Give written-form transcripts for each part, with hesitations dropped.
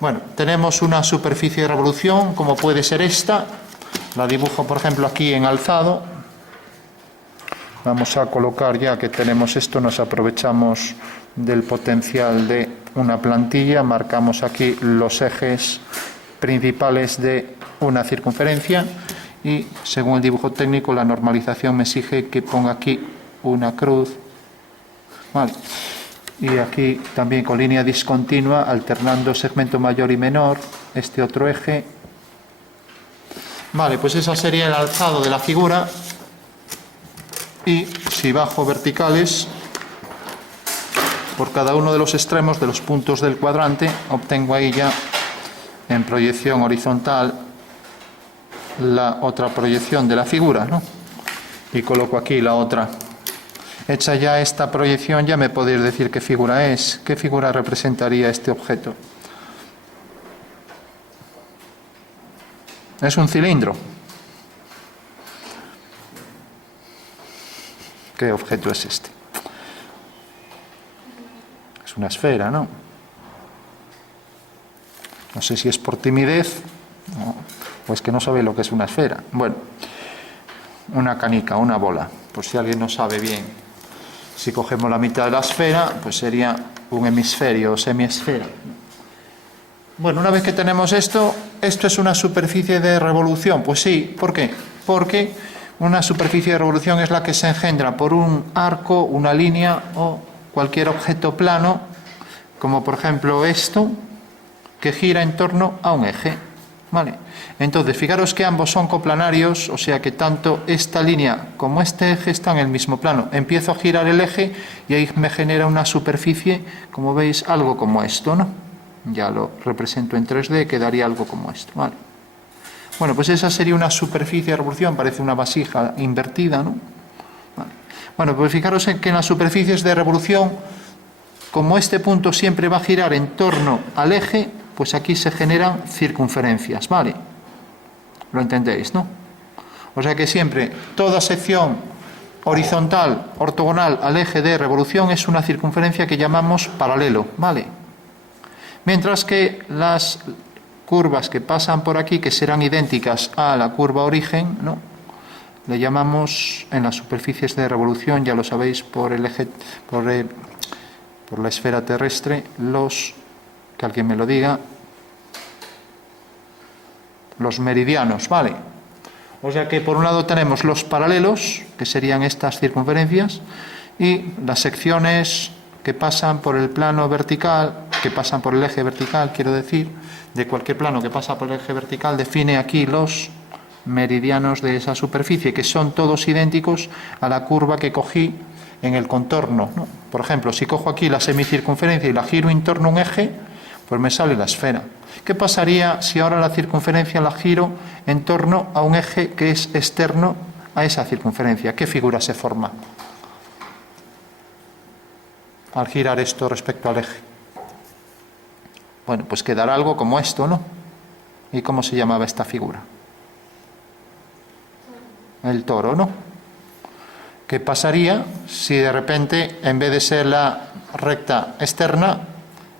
Bueno, tenemos una superficie de revolución, como puede ser esta. La dibujo, por ejemplo, aquí en alzado. Vamos a colocar, ya que tenemos esto, nos aprovechamos del potencial de una plantilla. Marcamos aquí los ejes principales de una circunferencia y, según el dibujo técnico, la normalización me exige que ponga aquí una cruz. Vale. Y aquí también con línea discontinua, alternando segmento mayor y menor, este otro eje. Vale, pues ese sería el alzado de la figura. Y si bajo verticales, por cada uno de los extremos de los puntos del cuadrante, obtengo ahí ya en proyección horizontal la otra proyección de la figura, ¿no? Y coloco aquí la otra. Hecha ya esta proyección, ya me podéis decir qué figura es, qué figura representaría este objeto. Es un cilindro. ¿Qué objeto es este? Es una esfera, ¿no? No sé si es por timidez o es que no sabe lo que es una esfera. Bueno, una canica, una bola. Por si alguien no sabe bien. Si cogemos la mitad de la esfera, pues sería un hemisferio o semiesfera. Bueno, una vez que tenemos esto es una superficie de revolución. Pues sí, ¿por qué? Porque una superficie de revolución es la que se engendra por un arco, una línea o cualquier objeto plano, como por ejemplo esto, que gira en torno a un eje. ¿Vale? Entonces, fijaros que ambos son coplanarios, o sea que tanto esta línea como este eje están en el mismo plano. Empiezo a girar el eje y ahí me genera una superficie, como veis, algo como esto, ¿no? Ya lo represento en 3D, quedaría algo como esto, ¿vale? Bueno, pues esa sería una superficie de revolución, parece una vasija invertida, ¿no? Vale. Bueno, pues fijaros en que en las superficies de revolución, como este punto siempre va a girar en torno al eje, pues aquí se generan circunferencias, ¿vale? ¿Lo entendéis, no? O sea que siempre toda sección horizontal, ortogonal al eje de revolución es una circunferencia que llamamos paralelo, ¿vale? Mientras que las curvas que pasan por aquí, que serán idénticas a la curva origen, ¿no? Le llamamos en las superficies de revolución, ya lo sabéis, por el eje, por la esfera terrestre, que alguien me lo diga, los meridianos, ¿vale? O sea que por un lado tenemos los paralelos, que serían estas circunferencias, y las secciones que pasan por el plano vertical, que pasan por el eje vertical, quiero decir, de cualquier plano que pasa por el eje vertical, define aquí los meridianos de esa superficie, que son todos idénticos a la curva que cogí en el contorno, ¿no? Por ejemplo, si cojo aquí la semicircunferencia y la giro en torno a un eje, pues me sale la esfera. ¿Qué pasaría si ahora la circunferencia la giro en torno a un eje que es externo a esa circunferencia? ¿Qué figura se forma al girar esto respecto al eje? Bueno, pues quedará algo como esto, ¿no? ¿Y cómo se llamaba esta figura? El toro, ¿no? ¿Qué pasaría si de repente, en vez de ser la recta externa,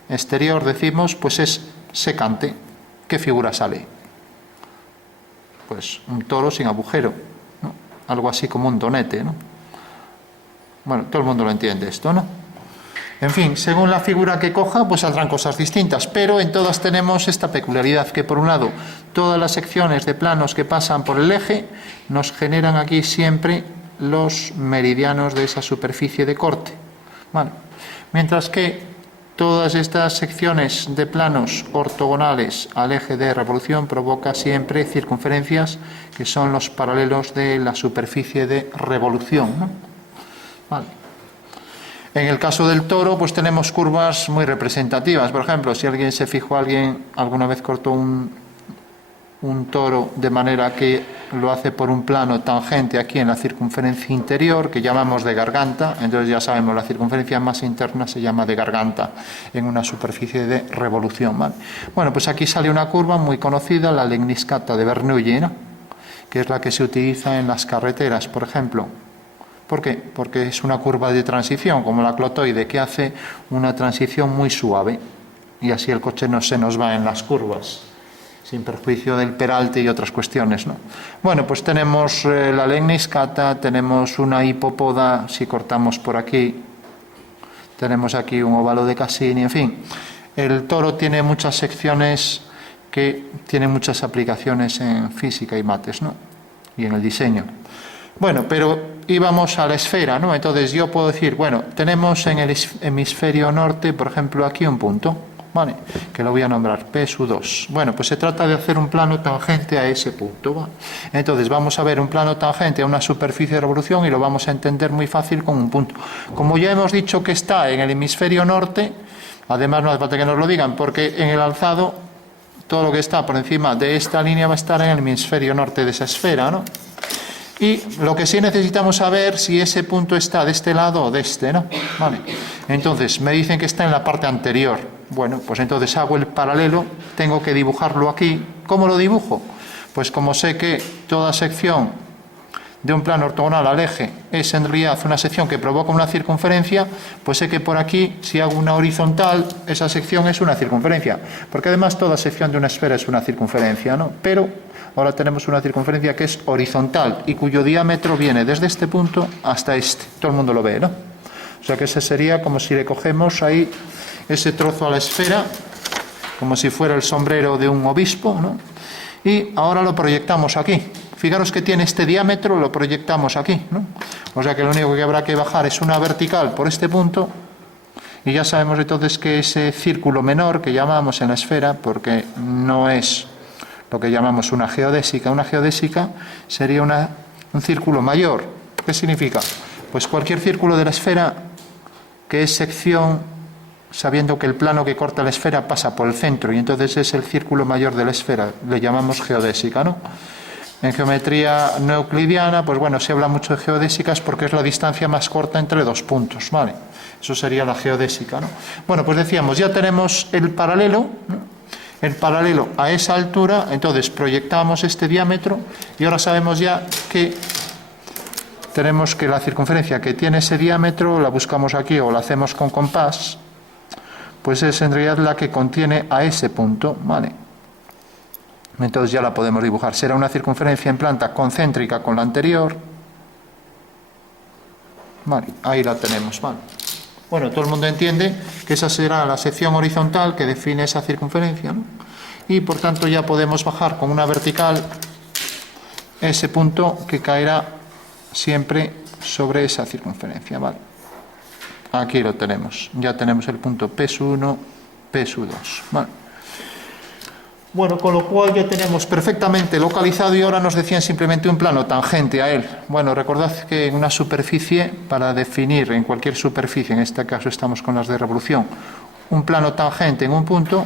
exterior decimos, pues es secante? ¿Qué figura sale? Pues un toro sin agujero, ¿no? Algo así como un donete, ¿no? Bueno, todo el mundo lo entiende esto, ¿no? En fin, según la figura que coja, pues saldrán cosas distintas, pero en todas tenemos esta peculiaridad, que por un lado, todas las secciones de planos que pasan por el eje nos generan aquí siempre los meridianos de esa superficie de corte, ¿vale? Mientras que todas estas secciones de planos ortogonales al eje de revolución provoca siempre circunferencias que son los paralelos de la superficie de revolución, ¿no? Vale. En el caso del toro, pues tenemos curvas muy representativas. Por ejemplo, si alguien se fijó, alguna vez cortó un toro de manera que lo hace por un plano tangente aquí en la circunferencia interior, que llamamos de garganta. Entonces ya sabemos, la circunferencia más interna se llama de garganta en una superficie de revolución, ¿vale? Bueno, pues aquí sale una curva muy conocida, la Legniscata de Bernoulli, ¿no? Que es la que se utiliza en las carreteras, por ejemplo, ¿Por qué? Porque es una curva de transición, como la clotoide, que hace una transición muy suave. Y así el coche no se nos va en las curvas, sin perjuicio del peralte y otras cuestiones, ¿no? Bueno, pues tenemos la legniscata, tenemos una hipopoda, si cortamos por aquí, tenemos aquí un óvalo de Cassini, en fin. El toro tiene muchas secciones que tienen muchas aplicaciones en física y mates, ¿no? Y en el diseño. Bueno, pero íbamos a la esfera, ¿no? Entonces yo puedo decir, bueno, tenemos en el hemisferio norte, por ejemplo, aquí un punto, ¿vale? Que lo voy a nombrar P2. Bueno, pues se trata de hacer un plano tangente a ese punto, ¿vale? Entonces vamos a ver un plano tangente a una superficie de revolución y lo vamos a entender muy fácil con un punto. Como ya hemos dicho que está en el hemisferio norte, además no hace falta que nos lo digan, porque en el alzado todo lo que está por encima de esta línea va a estar en el hemisferio norte de esa esfera, ¿no? Y lo que sí necesitamos saber si ese punto está de este lado o de este, ¿no? Vale. Entonces, me dicen que está en la parte anterior. Bueno, pues entonces hago el paralelo, tengo que dibujarlo aquí. ¿Cómo lo dibujo? Pues como sé que toda sección de un plano ortogonal al eje es en realidad una sección que provoca una circunferencia, pues sé que por aquí, si hago una horizontal, esa sección es una circunferencia. Porque además toda sección de una esfera es una circunferencia, ¿no? Pero ahora tenemos una circunferencia que es horizontal y cuyo diámetro viene desde este punto hasta este. Todo el mundo lo ve, ¿no? O sea que ese sería como si le cogemos ahí ese trozo a la esfera, como si fuera el sombrero de un obispo, ¿no? Y ahora lo proyectamos aquí. Fijaros que tiene este diámetro, lo proyectamos aquí, ¿no? O sea que lo único que habrá que bajar es una vertical por este punto y ya sabemos entonces que ese círculo menor que llamamos en la esfera, porque no es lo que llamamos una geodésica sería un círculo mayor. ¿Qué significa? Pues cualquier círculo de la esfera que es sección, sabiendo que el plano que corta la esfera pasa por el centro y entonces es el círculo mayor de la esfera, le llamamos geodésica, ¿no? En geometría no euclidiana, pues bueno, se habla mucho de geodésicas porque es la distancia más corta entre dos puntos, ¿vale? Eso sería la geodésica, ¿no? Bueno, pues decíamos, ya tenemos el paralelo, ¿no? El paralelo a esa altura, entonces proyectamos este diámetro y ahora sabemos ya que tenemos que la circunferencia que tiene ese diámetro, la buscamos aquí o la hacemos con compás, pues es en realidad la que contiene a ese punto, ¿vale? Entonces ya la podemos dibujar. Será una circunferencia en planta concéntrica con la anterior. Vale, ahí la tenemos, ¿vale? Bueno, todo el mundo entiende que esa será la sección horizontal que define esa circunferencia, ¿no? Y por tanto ya podemos bajar con una vertical ese punto que caerá siempre sobre esa circunferencia, ¿vale? Aquí lo tenemos. Ya tenemos el punto P1, P2, ¿vale? Bueno, con lo cual ya tenemos perfectamente localizado y ahora nos decían simplemente un plano tangente a él. Bueno, recordad que en una superficie, para definir en cualquier superficie, en este caso estamos con las de revolución, un plano tangente en un punto,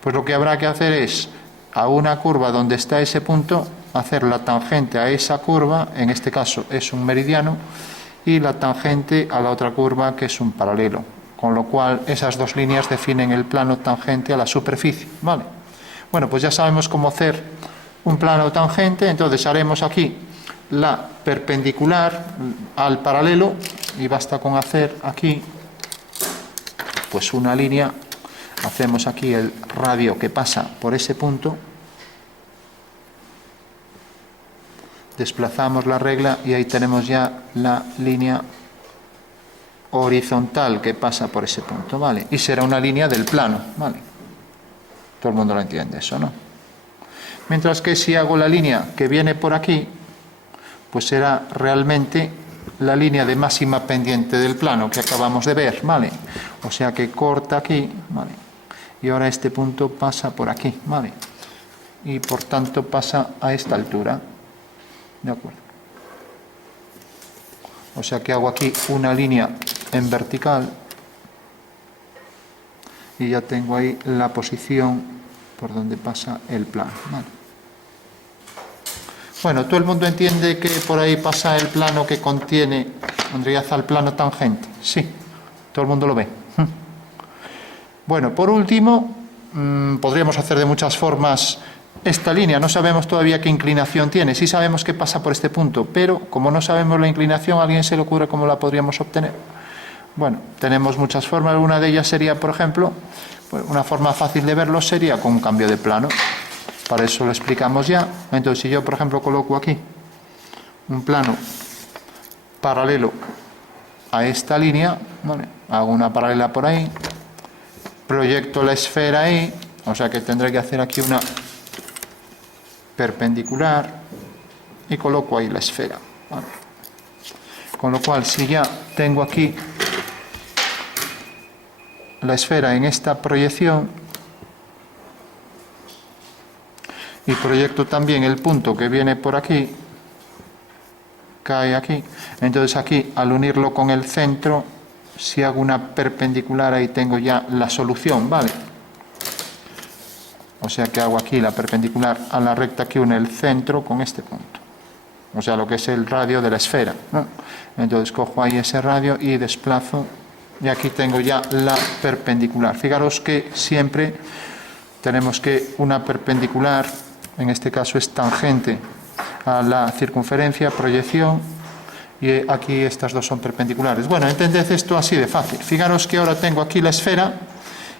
pues lo que habrá que hacer es a una curva donde está ese punto, hacer la tangente a esa curva, en este caso es un meridiano, y la tangente a la otra curva que es un paralelo. Con lo cual esas dos líneas definen el plano tangente a la superficie, ¿vale? Bueno, pues ya sabemos cómo hacer un plano tangente, entonces haremos aquí la perpendicular al paralelo y basta con hacer aquí pues una línea, hacemos aquí el radio que pasa por ese punto, desplazamos la regla y ahí tenemos ya la línea horizontal que pasa por ese punto, ¿vale? Y será una línea del plano, ¿vale? Todo el mundo lo entiende eso, ¿no? Mientras que si hago la línea que viene por aquí, pues será realmente la línea de máxima pendiente del plano que acabamos de ver, ¿vale? O sea que corta aquí, ¿vale? Y ahora este punto pasa por aquí, ¿vale? Y por tanto pasa a esta altura, ¿de acuerdo? O sea que hago aquí una línea en vertical y ya tengo ahí la posición por donde pasa el plano, ¿vale? Bueno, todo el mundo entiende que por ahí pasa el plano que contiene, en realidad al plano tangente. Sí, todo el mundo lo ve. Bueno, por último, podríamos hacer de muchas formas esta línea, no sabemos todavía qué inclinación tiene, sí sabemos que pasa por este punto, pero como no sabemos la inclinación, ¿a alguien se le ocurre cómo la podríamos obtener? Bueno, tenemos muchas formas, una de ellas sería, por ejemplo, pues una forma fácil de verlo sería con un cambio de plano. Para eso lo explicamos ya. Entonces, si yo, por ejemplo, coloco aquí un plano paralelo a esta línea, ¿vale? Hago una paralela por ahí, proyecto la esfera ahí, o sea que tendré que hacer aquí una perpendicular y coloco ahí la esfera, ¿vale? Con lo cual, si ya tengo aquí la esfera en esta proyección y proyecto también el punto que viene por aquí, cae aquí, entonces aquí al unirlo con el centro, si hago una perpendicular ahí tengo ya la solución, ¿vale? O sea que hago aquí la perpendicular a la recta que une el centro con este punto, o sea lo que es el radio de la esfera, ¿no? Entonces cojo ahí ese radio y desplazo y aquí tengo ya la perpendicular. Fijaros que siempre tenemos que una perpendicular, en este caso es tangente a la circunferencia, proyección, y aquí estas dos son perpendiculares. Bueno, entended esto así de fácil. Fijaros que ahora tengo aquí la esfera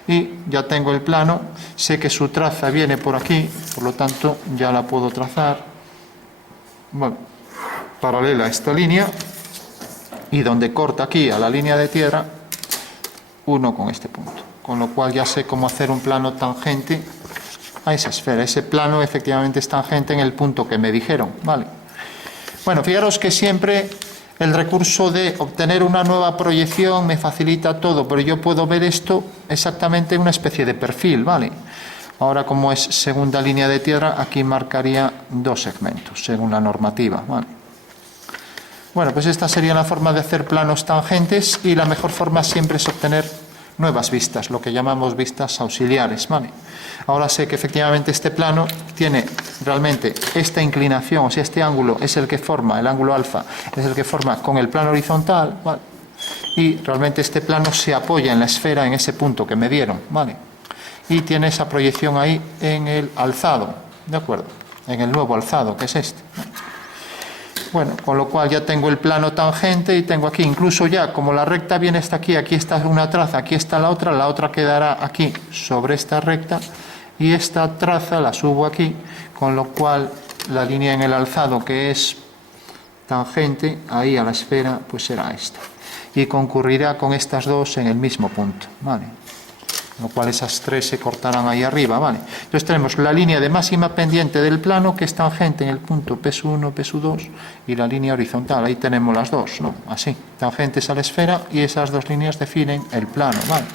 y ya tengo el plano, sé que su traza viene por aquí, por lo tanto ya la puedo trazar, bueno, paralela a esta línea, y donde corta aquí a la línea de tierra, uno con este punto, con lo cual ya sé cómo hacer un plano tangente a esa esfera. Ese plano efectivamente es tangente en el punto que me dijeron, ¿vale? Bueno, fijaros que siempre el recurso de obtener una nueva proyección me facilita todo, pero yo puedo ver esto exactamente en una especie de perfil, ¿vale? Ahora, como es segunda línea de tierra, aquí marcaría dos segmentos, según la normativa, ¿vale? Bueno, pues esta sería la forma de hacer planos tangentes y la mejor forma siempre es obtener nuevas vistas, lo que llamamos vistas auxiliares, ¿vale? Ahora sé que efectivamente este plano tiene realmente esta inclinación, o sea, este ángulo es el que forma, el ángulo alfa, es el que forma con el plano horizontal, ¿vale? Y realmente este plano se apoya en la esfera en ese punto que me dieron, ¿vale? Y tiene esa proyección ahí en el alzado, ¿de acuerdo? En el nuevo alzado, que es este, ¿no? Bueno, con lo cual ya tengo el plano tangente y tengo aquí, incluso ya, como la recta viene hasta aquí, aquí está una traza, aquí está la otra quedará aquí sobre esta recta y esta traza la subo aquí, con lo cual la línea en el alzado que es tangente ahí a la esfera, pues será esta. Y concurrirá con estas dos en el mismo punto, ¿vale? Con lo cual esas tres se cortarán ahí arriba, ¿vale? Entonces tenemos la línea de máxima pendiente del plano que es tangente en el punto P1, P2 y la línea horizontal, ahí tenemos las dos, ¿no? Así, tangentes a la esfera y esas dos líneas definen el plano, ¿vale?